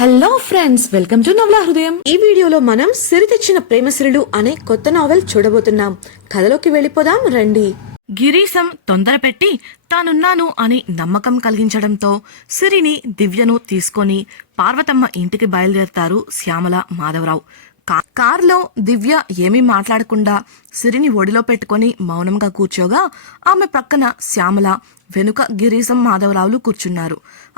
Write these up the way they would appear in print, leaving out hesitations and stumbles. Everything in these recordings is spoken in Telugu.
హలో ఫ్రెండ్స్, వెల్కమ్ టు నవలా హృదయం. ఈ వీడియోలో మనం సిరి తెచ్చిన ప్రేమసిరులు అనే కొత్త నావెల్ చూడబోతున్నాం. కథలోకి వెళ్ళిపోదాం రండి. గిరీశం తొందరపెట్టి తానున్నాను అని నమ్మకం కలిగించడంతో సిరిని దివ్యను తీసుకొని పార్వతమ్మ ఇంటికి బయలుదేరతారు శ్యామల మాధవరావు. కారులో దివ్య ఏమీ మాట్లాడకుండా సిరిని ఒడిలో పెట్టుకుని మౌనంగా కూర్చోగా ఆమె ప్రక్కన శ్యామల, వెనుక గిరీశం మాధవరావులు కూర్చున్నారు.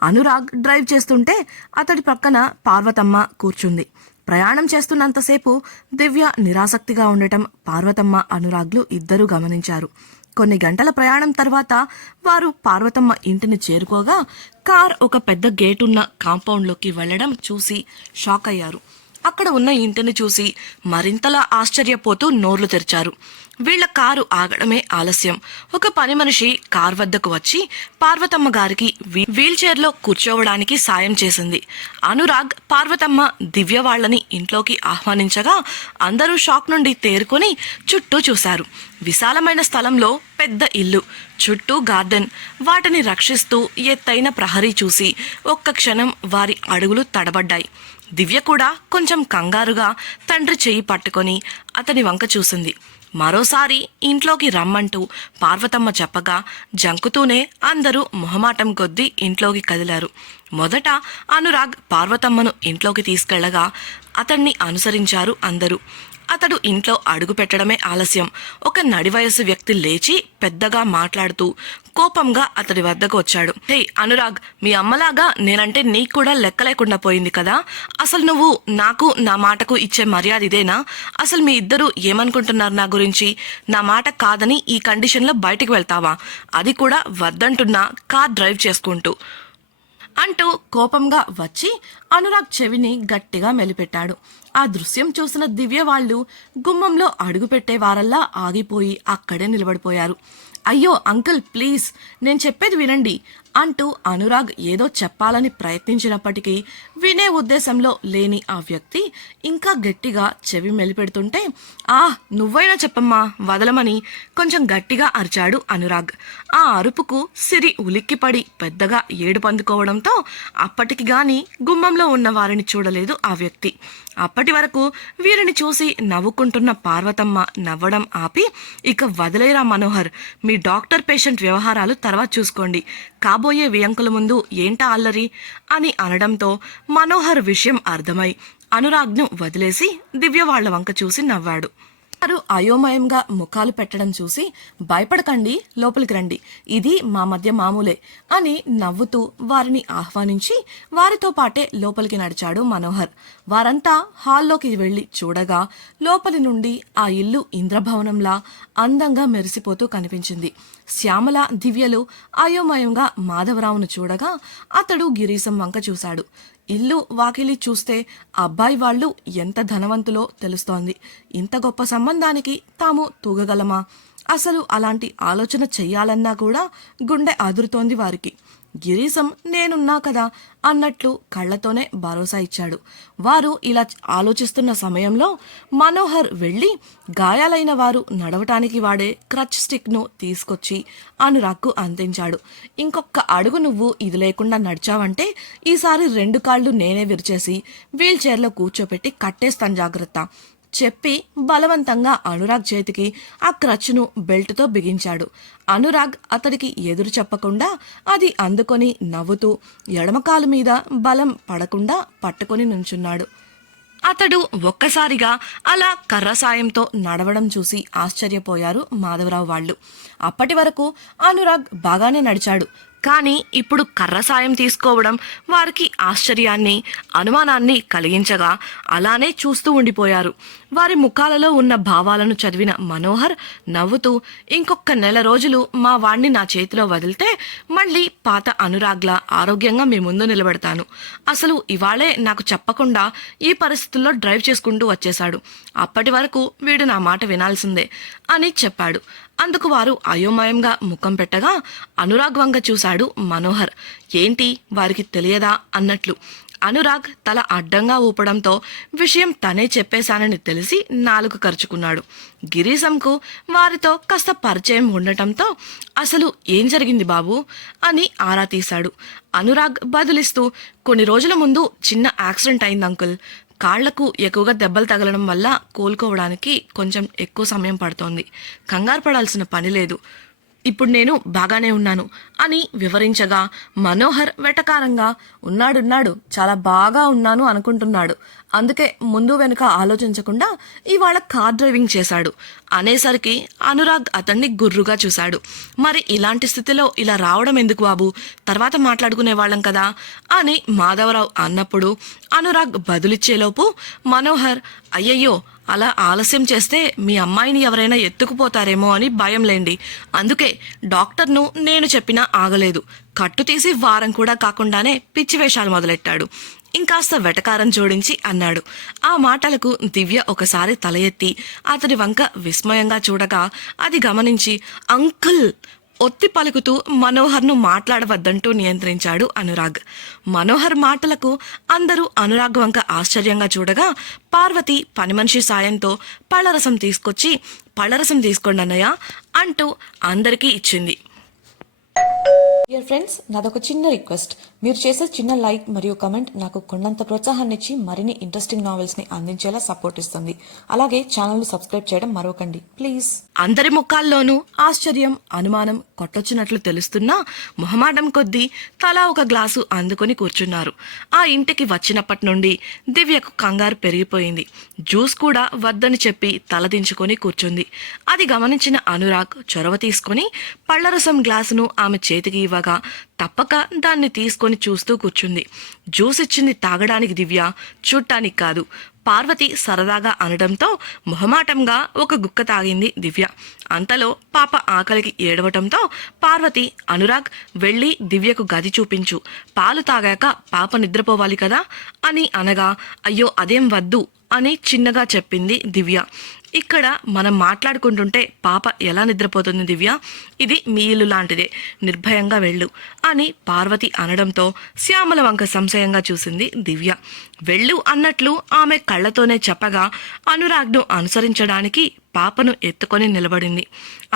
అనురాగ్ డ్రైవ్ చేస్తుంటే అతడి ప్రక్కన పార్వతమ్మ కూర్చుంది. ప్రయాణం చేస్తున్నంతసేపు దివ్య నిరాసక్తిగా ఉండటం పార్వతమ్మ, అనురాగ్లు ఇద్దరూ గమనించారు. కొన్ని గంటల ప్రయాణం తర్వాత వారు పార్వతమ్మ ఇంటిని చేరుకోగా కార్ ఒక పెద్ద గేటున్న కాంపౌండ్లోకి వెళ్లడం చూసి షాక్ అయ్యారు. అక్కడ ఉన్న ఇంటిని చూసి మరింతలా ఆశ్చర్యపోతూ నోర్లు తెరిచారు. వీళ్ల కారు ఆగడమే ఆలస్యం. ఒక పని మనిషి కార్ వద్దకు వచ్చి పార్వతమ్మ గారికి వీల్ చైర్లో కూర్చోవడానికి సాయం చేసింది. అనురాగ్, పార్వతమ్మ దివ్య వాళ్లని ఇంట్లోకి ఆహ్వానించగా అందరూ షాక్ నుండి తేరుకొని చుట్టూ చూశారు. విశాలమైన స్థలంలో పెద్ద ఇల్లు, చుట్టూ గార్డెన్, వాటిని రక్షిస్తూ ఎత్తైన ప్రహరీ చూసి ఒక్క క్షణం వారి అడుగులు తడబడ్డాయి. దివ్య కూడా కొంచెం కంగారుగా తండ్రి చెయ్యి పట్టుకొని అతని వంక చూసింది. మరోసారి ఇంట్లోకి రమ్మంటూ పార్వతమ్మ చెప్పగా జంకుతూనే అందరూ మొహమాటం కొద్దీ ఇంట్లోకి కదిలారు. మొదట అనురాగ్ పార్వతమ్మను ఇంట్లోకి తీసుకెళ్లగా అతన్ని అనుసరించారు అందరూ. అతడు ఇంట్లో అడుగు పెట్టడమే ఆలస్యం. ఒక నడివయసు వ్యక్తి లేచి పెద్దగా మాట్లాడుతూ కోపంగా అతడి వద్దకు వచ్చాడు. హే అనురాగ్, మీ అమ్మలాగా నేనంటే నీకు కూడా లెక్క లేకుండా పోయింది కదా. అసలు నువ్వు నాకు నా మాటకు ఇచ్చే మర్యాద ఇదేనా? అసలు మీ ఇద్దరు ఏమనుకుంటున్నారు నా గురించి? నా మాట కాదని ఈ కండిషన్లో బయటికి వెళ్తావా? అది కూడా వద్దంటున్నా కార్ డ్రైవ్ చేసుకుంటూ అంటూ కోపంగా వచ్చి అనురాగ్ చెవిని గట్టిగా మెలిపెట్టాడు. ఆ దృశ్యం చూసిన దివ్య వాళ్ళు గుమ్మంలో అడుగుపెట్టే వారల్లా ఆగిపోయి అక్కడే నిలబడిపోయారు. అయ్యో అంకుల్, ప్లీజ్ నేను చెప్పేది వినండి అంటూ అనురాగ్ ఏదో చెప్పాలని ప్రయత్నించినప్పటికీ వినే ఉద్దేశంలో లేని ఆ వ్యక్తి ఇంకా గట్టిగా చెవి మెలిపెడుతుంటే, నువ్వైనా చెప్పమ్మా, వదలమని కొంచెం గట్టిగా అరిచాడు అనురాగ్. ఆ అరుపుకు సిరి ఉలిక్కిపడి పెద్దగా ఏడుపందుకోవడంతో అప్పటికి గాని గుమ్మంలో ఉన్న వారిని చూడలేదు ఆ వ్యక్తి. అప్పటి వరకు వీరిని చూసి నవ్వుకుంటున్న పార్వతమ్మ నవ్వడం ఆపి, ఇక వదిలేరా మనోహర్, మీ డాక్టర్ పేషెంట్ వ్యవహారాలు తర్వాత చూసుకోండి, కాబోయే వియంకుల ముందు ఏంటా అల్లరి అని అనడంతో మనోహర్ విషయం అర్థమై అనురాగ్ను వదిలేసి దివ్య వాళ్ల వంక చూసి నవ్వాడు. వారు అయోమయంగా ముఖాలు పెట్టడం చూసి భయపడకండి, లోపలికి రండి, ఇది మా మధ్య మామూలే అని నవ్వుతూ వారిని ఆహ్వానించి వారితో పాటే లోపలికి నడిచాడు మనోహర్. వారంతా హాల్లోకి వెళ్లి చూడగా లోపలి నుండి ఆ ఇల్లు ఇంద్రభవనంలా అందంగా మెరిసిపోతూ కనిపించింది. శ్యామల, దివ్యలు అయోమయంగా మాధవరావును చూడగా అతడు గిరీశం వంక చూశాడు. ఇల్లు వాకిలి చూస్తే అబ్బాయి వాళ్ళు ఎంత ధనవంతులో తెలుస్తోంది. ఇంత గొప్ప సంబంధానికి తాము తూగగలమా? అసలు అలాంటి ఆలోచన చెయ్యాలన్నా కూడా గుండె అదురుతోంది వారికి. గిరీశం నేనున్నా కదా అన్నట్లు కళ్లతోనే భరోసా ఇచ్చాడు. వారు ఇలా ఆలోచిస్తున్న సమయంలో మనోహర్ వెళ్లి గాయాలైన వారు నడవటానికి వాడే క్రచ్ స్టిక్ను తీసుకొచ్చి అనురాగ్కు అందించాడు. ఇంకొక అడుగు నువ్వు ఇది లేకుండా నడిచావంటే ఈసారి 2 కాళ్ళు నేనే విరిచేసి వీల్ చైర్లో కూర్చోపెట్టి కట్టేస్తాను, జాగ్రత్త చెప్పి బలవంతంగా అనురాగ్ చేతికి ఆ క్రచ్ను బెల్ట్తో బిగించాడు. అనురాగ్ అతడికి ఎదురు చెప్పకుండా అది అందుకొని నవ్వుతూ ఎడమకాలు మీద బలం పడకుండా పట్టుకొని నుంచున్నాడు. అతడు ఒక్కసారిగా అలా కర్ర సాయంతో నడవడం చూసి ఆశ్చర్యపోయారు మాధవరావు వాళ్ళు. అప్పటి వరకు అనురాగ్ బాగానే నడిచాడు, కానీ ఇప్పుడు కర్ర సాయం తీసుకోవడం వారికి ఆశ్చర్యాన్ని, అనుమానాన్ని కలిగించగా అలానే చూస్తూ ఉండిపోయారు. వారి ముఖాలలో ఉన్న భావాలను చదివిన మనోహర్ నవ్వుతూ, ఇంకొక నెల రోజులు మా వాణ్ణి నా చేతిలో వదిలితే మళ్ళీ పాత అనురాగ్లా ఆరోగ్యంగా మీ ముందు నిలబెడతాను. అసలు ఇవాళే నాకు చెప్పకుండా ఈ పరిస్థితుల్లో డ్రైవ్ చేసుకుంటూ వచ్చేశాడు. అప్పటి వరకు వీడు నా మాట వినాల్సిందే అని చెప్పాడు. అందుకు వారు అయోమయంగా ముఖం పెట్టగా అనురాగ్ వంక చూశాడు మనోహర్. ఏంటి వారికి తెలియదా అన్నట్లు. అనురాగ్ తల అడ్డంగా ఊపడంతో విషయం తనే చెప్పేశానని తెలిసి నాలుక కరుచుకున్నాడు. గిరీశంకు వారితో కాస్త పరిచయం ఉండటంతో అసలు ఏం జరిగింది బాబు అని ఆరా తీశాడు. అనురాగ్ బదులిస్తూ, కొన్ని రోజుల ముందు చిన్న యాక్సిడెంట్ అయింది అంకుల్. కాళ్లకు ఎక్కువగా దెబ్బలు తగలడం వల్ల కోలుకోవడానికి కొంచెం ఎక్కువ సమయం పడుతోంది. కంగారు పడాల్సిన పని లేదు, ఇప్పుడు నేను బాగానే ఉన్నాను అని వివరించగా మనోహర్ వెటకారంగా, ఉన్నాడు చాలా బాగా ఉన్నాను అనుకుంటున్నాడు, అందుకే ముందు వెనుక ఆలోచించకుండా ఇవాళ కార్ డ్రైవింగ్ చేశాడు అనేసరికి అనురాగ్ అతన్ని గుర్రుగా చూశాడు. మరి ఇలాంటి స్థితిలో ఇలా రావడం ఎందుకు బాబు, తర్వాత మాట్లాడుకునే వాళ్ళం కదా అని మాధవరావు అన్నప్పుడు అనురాగ్ బదులిచ్చేలోపు మనోహర్, అయ్యయ్యో అలా ఆలస్యం చేస్తే మీ అమ్మాయిని ఎవరైనా ఎత్తుకుపోతారేమో అని భయంలేండి, అందుకే డాక్టర్ను నేను చెప్పినా ఆగలేదు, కట్టు తీసి వారం కూడా కాకుండానే పిచ్చి వేషాలు మొదలెట్టాడు. ఇంకాస్త వెటకారం జోడించి అన్నాడు. ఆ మాటలకు దివ్య ఒకసారి తల ఎత్తి అతడి వంక విస్మయంగా చూడగా అది గమనించి అంకుల్ ఒత్తి పలుకుతూ మనోహర్ను మాట్లాడవద్దంటూ నియంత్రించాడు అనురాగ్. మనోహర్ మాటలకు అందరూ అనురాగ్ వంక ఆశ్చర్యంగా చూడగా పార్వతి పనిమనిషి సాయంతో పళ్ళరసం తీసుకొచ్చి, పళ్ళరసం తీసుకోండి అన్నయ్య అంటూ అందరికీ ఇచ్చింది. డియర్ ఫ్రెండ్స్, నాదొక చిన్న రిక్వెస్ట్. మీరు చేసే చిన్న లైక్ మరియు కమెంట్ నాకు కొండంత ప్రోత్సాహాన్ని ఇచ్చి మరిన్ని ఇంట్రెస్టింగ్ నావెల్స్ని అందించేలా సపోర్ట్ ఇస్తుంది. అలాగే ఛానల్ని సబ్స్క్రైబ్ చేయడం మరవకండి ప్లీజ్. అందరి ముఖాల్లోనూ ఆశ్చర్యం, అనుమానం కొట్టొచ్చినట్లు తెలుస్తున్నా మొహమాటం కొద్దీ తలా ఒక గ్లాసు అందుకొని కూర్చున్నారు. ఆ ఇంటికి వచ్చినప్పటి నుండి దివ్యకు కంగారు పెరిగిపోయింది. జ్యూస్ కూడా వద్దని చెప్పి తలదించుకొని కూర్చుంది. అది గమనించిన అనురాగ్ చొరవ తీసుకొని పళ్లరసం గ్లాసును ఆమె చేతికి ఇవ్వగా తప్పక దాన్ని తీసుకొని చూస్తూ కూర్చుంది. జ్యూస్ ఇచ్చింది తాగడానికి దివ్య, చూడటానికి కాదు. పార్వతి సరదాగా అనడంతో మొహమాటంగా ఒక గుక్క తాగింది దివ్య. అంతలో పాప ఆకలికి ఏడవటంతో పార్వతి, అనురాగ్ వెళ్ళి దివ్యకు గది చూపించు, పాలు తాగాక పాప నిద్రపోవాలి కదా అని అనగా, అయ్యో అదేం వద్దు అని చిన్నగా చెప్పింది దివ్య. ఇక్కడ మనం మాట్లాడుకుంటుంటే పాప ఎలా నిద్రపోతుంది దివ్య, ఇది మీ ఇల్లు లాంటిదే, నిర్భయంగా వెళ్ళు అని పార్వతి అనడంతో శ్యామల వంక సంశయంగా చూసింది దివ్య. వెళ్ళు అన్నట్లు ఆమె కళ్ళతోనే చెప్పగా అనురాగ్ను అనుసరించడానికి పాపను ఎత్తుకొని నిలబడింది.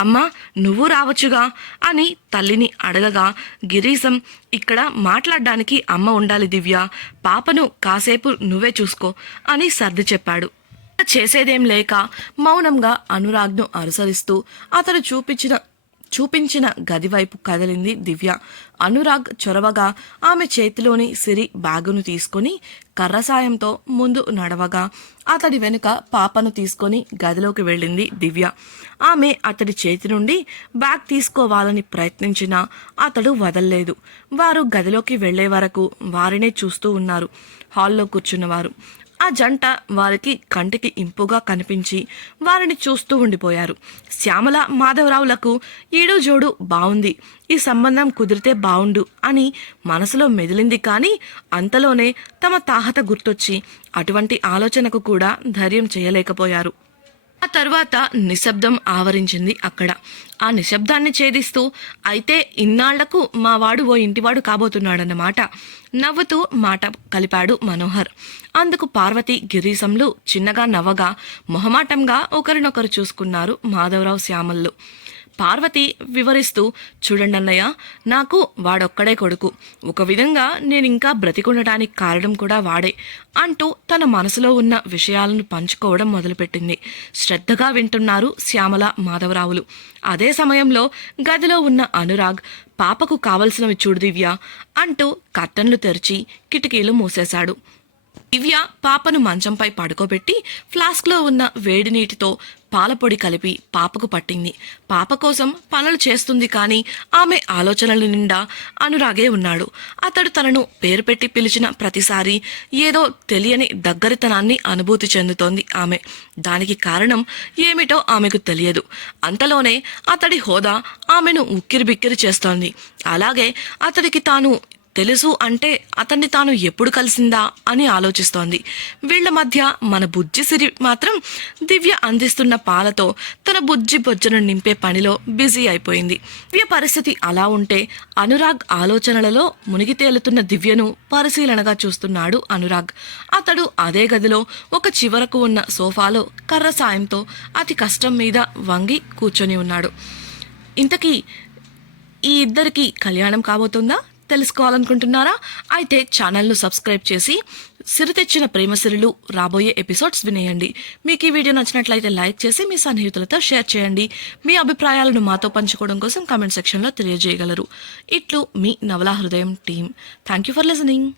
అమ్మా నువ్వు రావచ్చుగా అని తల్లిని అడగగా గిరీశం, ఇక్కడ మాట్లాడడానికి అమ్మ ఉండాలి దివ్య, పాపను కాసేపు నువ్వే చూసుకో అని సర్ది చెప్పాడు. చేసేదేం లేక మౌనంగా అనురాగ్ను అనుసరిస్తూ అతడు చూపించిన గది వైపు కదిలింది దివ్య. అనురాగ్ చొరవగా ఆమె చేతిలోని సిరి బ్యాగును తీసుకొని కర్ర సాయంతో ముందు నడవగా అతడి వెనుక పాపను తీసుకొని గదిలోకి వెళ్ళింది దివ్య. ఆమె అతడి చేతి నుండి బ్యాగ్ తీసుకోవాలని ప్రయత్నించినా అతడు వదల్లేదు. వారు గదిలోకి వెళ్లే వరకు వారినే చూస్తూ ఉన్నారు హాల్లో కూర్చున్నవారు. ఆ జంట వారికి కంటికి ఇంపుగా కనిపించి వారిని చూస్తూ ఉండిపోయారు. శ్యామల మాధవరావులకు ఈడు జోడు బావుంది, ఈ సంబంధం కుదిరితే బావుండు అని మనసులో మెదిలింది. కానీ అంతలోనే తమ తాహత గుర్తొచ్చి అటువంటి ఆలోచనకు కూడా ధైర్యం చేయలేకపోయారు. ఆ తర్వాత నిశ్శబ్దం ఆవరించింది అక్కడ. ఆ నిశ్శబ్దాన్ని ఛేదిస్తూ, అయితే ఇన్నాళ్లకు మా వాడు ఓ ఇంటివాడు కాబోతున్నాడన్నమాట నవ్వుతూ మాట కలిపాడు మనోహర్. అందుకు పార్వతి, గిరీశంలు చిన్నగా నవ్వగా మొహమాటంగా ఒకరినొకరు చూసుకున్నారు మాధవరావు, శ్యామల్లు. పార్వతి వివరిస్తూ, చూడండి అన్నయ్య, నాకు వాడొక్కడే కొడుకు, ఒక విధంగా నేనింకా బ్రతికుండటానికి కారణం కూడా వాడే అంటూ తన మనసులో ఉన్న విషయాలను పంచుకోవడం మొదలుపెట్టింది. శ్రద్ధగా వింటున్నారు శ్యామల, మాధవరావులు. అదే సమయంలో గదిలో ఉన్న అనురాగ్, పాపకు కావలసినవి చూడు దివ్య అంటూ కర్టన్లు తెరిచి కిటికీలు మూసేశాడు. దివ్య పాపను మంచంపై పడుకోబెట్టి ఫ్లాస్క్లో ఉన్న వేడి నీటితో పాలపొడి కలిపి పాపకు పట్టింది. పాప కోసం పనులు చేస్తుంది, కానీ ఆమె ఆలోచనల నిండా అనురాగే ఉన్నాడు. అతడు తనను పేరు పెట్టి పిలిచిన ప్రతిసారి ఏదో తెలియని దగ్గరితనాన్ని అనుభూతి చెందుతోంది ఆమె. దానికి కారణం ఏమిటో ఆమెకు తెలియదు. అంతలోనే అతడి హోదా ఆమెను ఉక్కిరిబిక్కిరి చేస్తోంది. అలాగే అతడికి తాను తెలుసు అంటే అతన్ని తాను ఎప్పుడు కలిసిందా అని ఆలోచిస్తోంది. వీళ్ల మధ్య మన బుజ్జి సిరి మాత్రం దివ్య అందిస్తున్న పాలతో తన బుజ్జి బొజ్జను నింపే పనిలో బిజీ అయిపోయింది. దివ్య పరిస్థితి అలా ఉంటే అనురాగ్ ఆలోచనలలో మునిగి తేలుతున్న దివ్యను పరిశీలనగా చూస్తున్నాడు అనురాగ్. అతడు అదే గదిలో ఒక చివరకు ఉన్న సోఫాలో కర్ర సాయంతో అతి కష్టం మీద వంగి కూర్చొని ఉన్నాడు. ఇంతకీ ఈ ఇద్దరికి కళ్యాణం కాబోతుందా తెలుసుకోవాలనుకుంటున్నారా? అయితే ఛానల్ను సబ్స్క్రైబ్ చేసి సిరి తెచ్చిన ప్రేమసిరులు రాబోయే ఎపిసోడ్స్ వినేయండి. మీకు ఈ వీడియో నచ్చినట్లయితే లైక్ చేసి మీ సన్నిహితులతో షేర్ చేయండి. మీ అభిప్రాయాలను మాతో పంచుకోవడం కోసం కామెంట్ సెక్షన్లో తెలియజేయగలరు. ఇట్లు మీ నవలా హృదయం team. Thank you for listening.